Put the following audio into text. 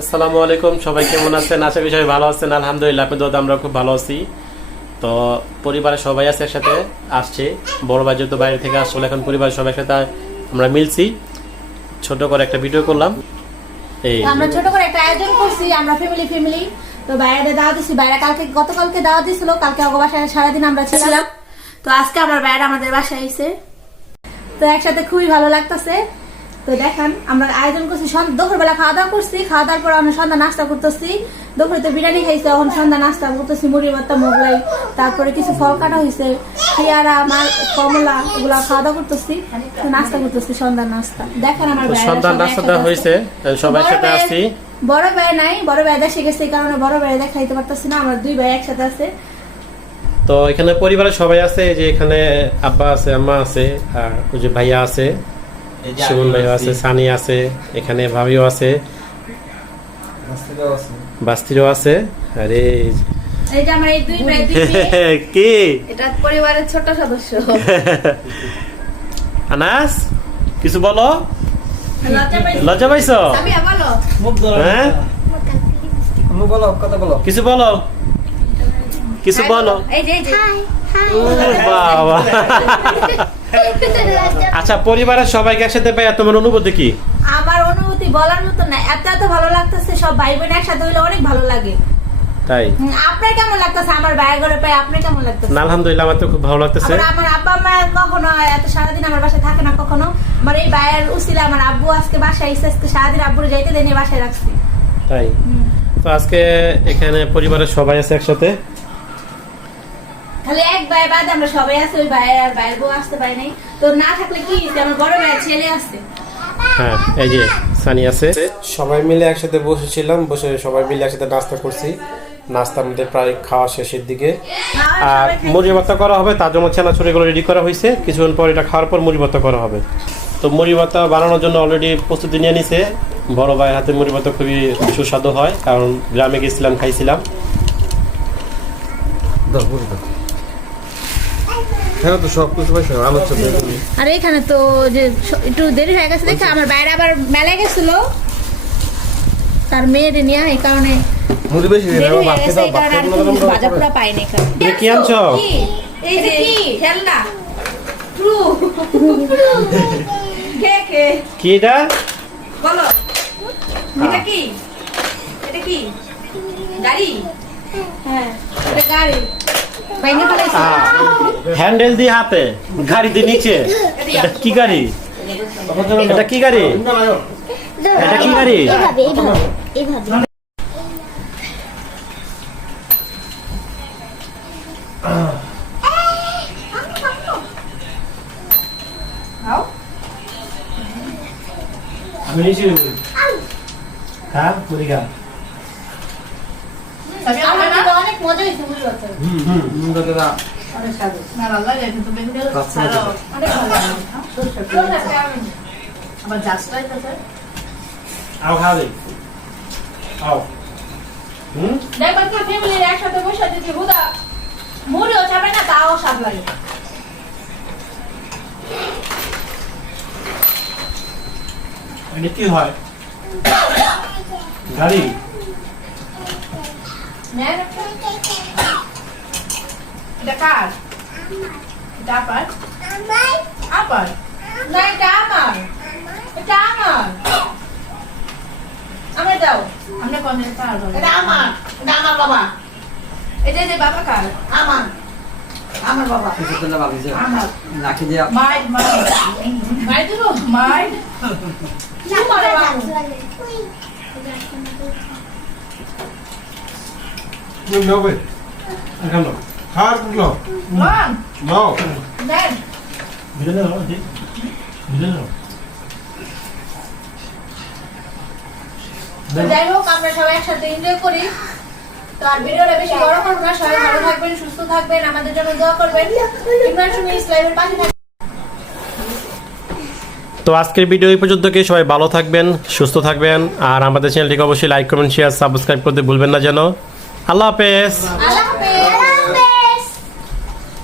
আসসালামু আলাইকুম, সবাই কেমন আছেন? আশা করি সবাই ভালো আছেন। আলহামদুলিল্লাহ, আপনাদের দোয়াতে আমরা খুব ভালো আছি। তো পরিবারের সবাই আছে একসাথে আসছে। বড় ভাই যেহেতু বাইরে থেকে আসলে এখন পরিবারের সবাই একসাথে আমরা মিলছি, ছোট করে একটা ভিডিও করলাম। এই আমরা ছোট করে একটা আয়োজন করছি, আমরা ফ্যামিলি। তো বাইরে দাওয়াত দিছি, বাইরে গতকালকে দাওয়াত দিছিল, কালকে ওগো বাসায় সারাদিন আমরা ছিলাম। তো আজকে আমার বাইরে আমাদের বাসায় আইছে, তো একসাথে খুবই ভালো লাগতেছে। তো দেখেন আমরা আয়োজন করছি, দুপুরবেলা খাওয়া দাওয়া করছি, খাওয়া দাওয়ার পর আমরা সন্ধ্যা নাস্তা করতেছি। দুপুরে তো বিরিয়ানি খাইছি, এখন সন্ধ্যা নাস্তা করতেছি, মুড়ি ভর্তা, মোগলাই, তারপরে কিছু ফল কাটা হয়েছে, পেয়ারা, মাল, কমলা, এগুলা খাওয়া দাওয়া করতেছি, নাস্তা করতেছি, সন্ধ্যা নাস্তা। দেখেন আমার সন্ধ্যা নাস্তাটা হয়েছে, সবাই একসাথে আসছি। বড় ভাই নাই, বড় ভাই দেশে গেছে, এই কারণে বড় ভাই দেখাইতে পারতেছি না। আমরা দুই ভাই একসাথে আছে। তো এখানে পরিবারের সবাই আছে, যে এখানে আব্বা আছে, আম্মা আছে, আর ওই যে ভাইয়া আছে, সুমন ভাইও আছে, সানি আছে, এখানে ভাবিও আছে, বাস্তিরও আছে। আরে এই যে আমার এই দুই ভাই দুই মেয়ে, কি এটা পরিবারের ছোট সদস্য। আনাস, কিছু বলো। লজ্জা পাইছো? আমি বলো, হ্যাঁ, কিছু বলো, কিছু বলো। এই যে বাবা, আচ্ছা, পরিবারের সবাইকে একসাথে পাই তোমার অনুভূতি কি? আমার অনুভূতি বলার মতো না, এত ভালো লাগতেছে। সব ভাই বোন একসাথে হইলে অনেক ভালো লাগে। তাই আপনার কেমন লাগতেছে আমার ভাই ঘরে পাই? আপনার কেমন লাগতেছে? না, আলহামদুলিল্লাহ, আমার তো খুব ভালো লাগতেছে। আমার আব্বা মা কখনো এত সারাদিন আমার বাসায় থাকে না কখনো। আমার এই ভাইয়ের উসিলা আমার আব্বু আজকে বাসায় এসে সারাদিন আব্বুর যাইতে দেন, বাসায় রাখছি। তাই তো আজকে এখানে পরিবারের সবাই আছে একসাথে। খালি এক ভাই বাদ আমরা সবাই আছে, ওই ভাইয়ের আর ভাইয়ের বউ আসতে পারি নাই। তো না থাকলে কি, আমার বড় ভাইয়ের ছেলে আছে। হ্যাঁ, এই যে সানি আছে। সবাই মিলে একসাথে বসেছিলাম, বসে সবাই মিলে একসাথে নাস্তা করছি। নাস্তার মধ্যে প্রায় খাওয়া শেষের দিকে, আর মুড়ি ভর্তা করা হবে। তার জন্য ছানাছুড়িগুলো রেডি করা হয়েছে। কিছুক্ষণ পর এটা খাওয়ার পর মুড়ি ভর্তা করা হবে। তো মুড়ি ভর্তা বানানোর জন্য অলরেডি প্রস্তুতি নিয়ে নিছে। বড় ভাইয়ের হাতে মুড়ি ভর্তা খুবই সুস্বাদু হয়, কারণ গ্রামে গেছিলাম, খাইছিলাম। আর এখানে তো যে একটু দেরি হয়ে গেছে দেখে আমার বাইরে আবার মেলায় গেছিল তার মেয়ের নিয়ে, এই কারণে দেরি হয়ে গেছে, এই কারণে আর কিছু বাজার পুরা পাইনি এখানে। কি আনছো? এই যে খেলনা ট্রু কে কি এটা? বলো, এটা কি? এটা কি গাড়ি? হ্যাঁ, এটা গাড়ি। বাইনে ফেলাইছে, হ্যান্ডেল দিয়ে হাতে, গাড়ি দিয়ে নিচে। এটা কি গাড়ি? এটা কি গাড়ি? এটা কি গাড়ি? এইভাবে আমি নিচে হ্যাঁ, পুরি গা। অনেক মজা হয়েছে, বুঝতে পারছো? অনেক স্বাদ, না ভালো লাগে কিন্তু বেগুনের ছাড়া অনেক ভালো লাগে। আবার জাস্টটাই তো স্যার আও খাবে, আও। দেখবেন কি ফ্যামিলির একসাথে বসে যদি হুদা মুড়িও চাবে না, তাও স্বাদ লাগে। এটা কি হয়? গাড়ি? এটা কার? এটা আপার? আপার না, এটা আমার। এটা আমার। আমার দাও। আমরা কোন কার? এটা আমার। এটা আমার বাবা। এই যে বাবা কার? আমার। আমার বাবা। আমার। লাঠি দিয়ে মাই দিলো মাই। তোমার বাবা। No, wait. এখানে Hard no. Long No. দেন। ভিডিও নাও, ভিডিও নাও। তো যাই হোক, আমরা সবাই একসাথে এনজয় করি। তো আর ভিডিওটা বেশি বড় করব না। সবাই ভালো থাকবেন, সুস্থ থাকবেন, আমাদের জন্য দোয়া করবেন। ইমরান সুমি ইসলামের পাশে থাকবেন। তো আজকের ভিডিও এই পর্যন্ত। সবাই ভালো থাকবেন, সুস্থ থাকবেন, আর আমাদের চ্যানেলটিকে অবশ্যই লাইক, কমেন্ট, শেয়ার, সাবস্ক্রাইব করতে ভুলবেন না যেন। আল্লাহ হাফেজ। আল্লাহ হাফেজ।